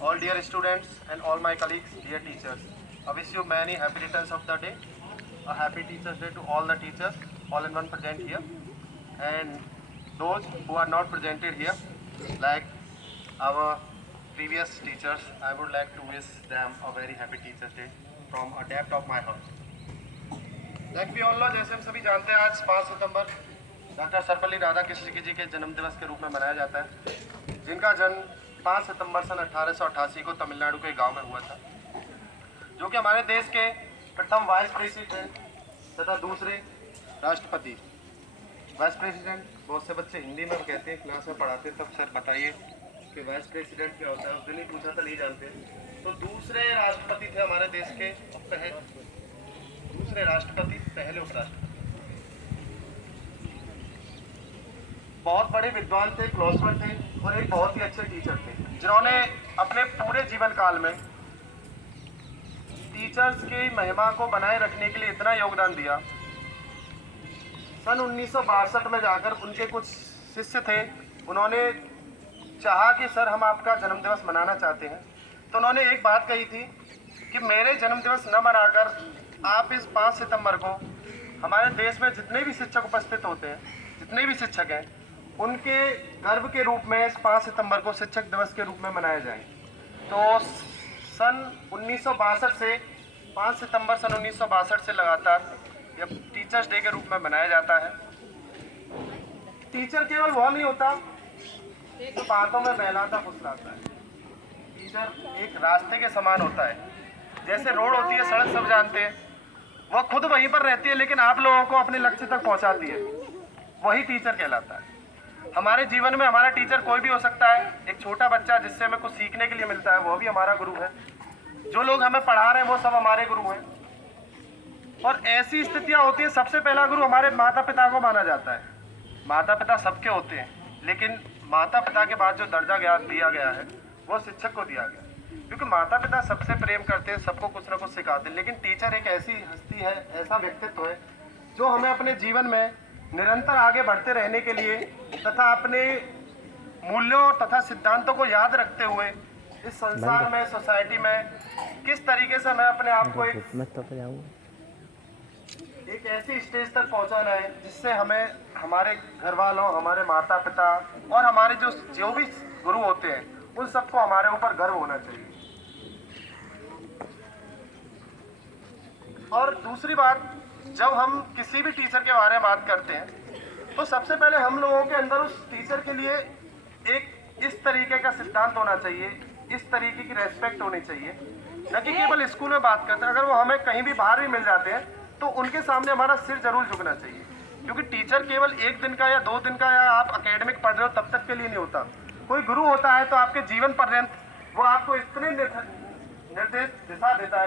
all dear students and all my colleagues, dear teachers. I wish you many happy returns of the day. A happy Teachers Day to all the teachers, all in one present here. And those who are not presented here, like our previous teachers, I would like to wish them a very happy Teachers Day from a depth of my heart. Like we all know, जैसे हम सभी जानते हैं, आज 5 सितंबर doctor Sarvepalli Radhakrishna ji के जन्म दिवस के रूप में मनाया जाता है, जिनका जन्म 5 सितंबर सन 1888 को तमिलनाडु के गांव में हुआ था, जो कि हमारे देश के प्रथम वाइस प्रेसिडेंट तथा दूसरे राष्ट्रपति। वाइस प्रेसिडेंट बहुत से बच्चे हिंदी में कहते हैं, क्लास में पढ़ाते, तब सर बताइए कि वाइस प्रेसिडेंट क्या होता है। उस दिन ही पूछा था, नहीं जानते। तो दूसरे राष्ट्रपति थे हमारे देश के, दूसरे राष्ट्रपति, पहले उपराष्ट्रपति। बहुत बड़े विद्वान थे, फिलोसफर थे और एक बहुत ही अच्छे टीचर थे, जिन्होंने अपने पूरे जीवन काल में टीचर्स की महिमा को बनाए रखने के लिए इतना योगदान दिया। सन 1962 में जाकर उनके कुछ शिष्य थे, उन्होंने चाहा कि सर हम आपका जन्मदिवस मनाना चाहते हैं। तो उन्होंने एक बात कही थी कि मेरे जन्मदिवस न मनाकर आप इस 5 सितंबर को हमारे देश में जितने भी शिक्षक उपस्थित होते हैं, जितने भी शिक्षक हैं, उनके गर्व के रूप में इस 5 सितंबर को शिक्षक दिवस के रूप में मनाया जाए। तो सन 1962 से 5 सितंबर सन 1962 से लगातार यह टीचर्स डे के रूप में मनाया जाता है। टीचर केवल वह नहीं होता जो बातों में बहलाता फुसलाता है। टीचर एक रास्ते के समान होता है। जैसे रोड होती है, सड़क सब जानते हैं, वह खुद वहीं पर रहती है, लेकिन आप लोगों को अपने लक्ष्य तक पहुंचाती है। वही टीचर कहलाता है। हमारे जीवन में हमारा टीचर कोई भी हो सकता है। एक छोटा बच्चा जिससे हमें कुछ सीखने के लिए मिलता है, वो भी हमारा गुरु है। जो लोग हमें पढ़ा रहे हैं वो सब हमारे गुरु हैं। और ऐसी स्थितियां होती है, सबसे पहला गुरु हमारे माता पिता को माना जाता है। माता पिता सबके होते हैं, लेकिन माता पिता के बाद जो दर्जा दिया गया है वो शिक्षक को दिया गया, क्योंकि माता पिता सबसे प्रेम करते हैं, सबको कुछ ना कुछ सिखाते हैं। लेकिन टीचर एक ऐसी हस्ती है, ऐसा व्यक्तित्व है जो हमें अपने जीवन में निरंतर आगे बढ़ते रहने के लिए तथा अपने मूल्यों तथा सिद्धांतों को याद रखते हुए इस संसार में, सोसाइटी में किस तरीके से हमें अपने आप को एक ऐसी स्टेज तक पहुंचाना है जिससे हमें हमारे घर वालों, हमारे माता पिता और हमारे जो भी गुरु होते हैं उन सबको हमारे ऊपर गर्व होना चाहिए। और दूसरी बात, जब हम किसी भी टीचर के बारे में बात करते हैं तो सबसे पहले हम लोगों के अंदर उस टीचर के लिए एक इस तरीके का सिद्धांत होना चाहिए, इस तरीके की रेस्पेक्ट होनी चाहिए। न कि केवल स्कूल में बात करते हैं, अगर वो हमें कहीं भी बाहर भी मिल जाते हैं तो उनके सामने हमारा सिर जरूर झुकना चाहिए। क्योंकि टीचर केवल 1 दिन का या 2 दिन का या आप एकेडमिक पढ़ रहे हो तब तक के लिए नहीं होता। कोई गुरु होता है तो आपके जीवन पर्यंत वो आपको इतने निर्देश दिशा देता है,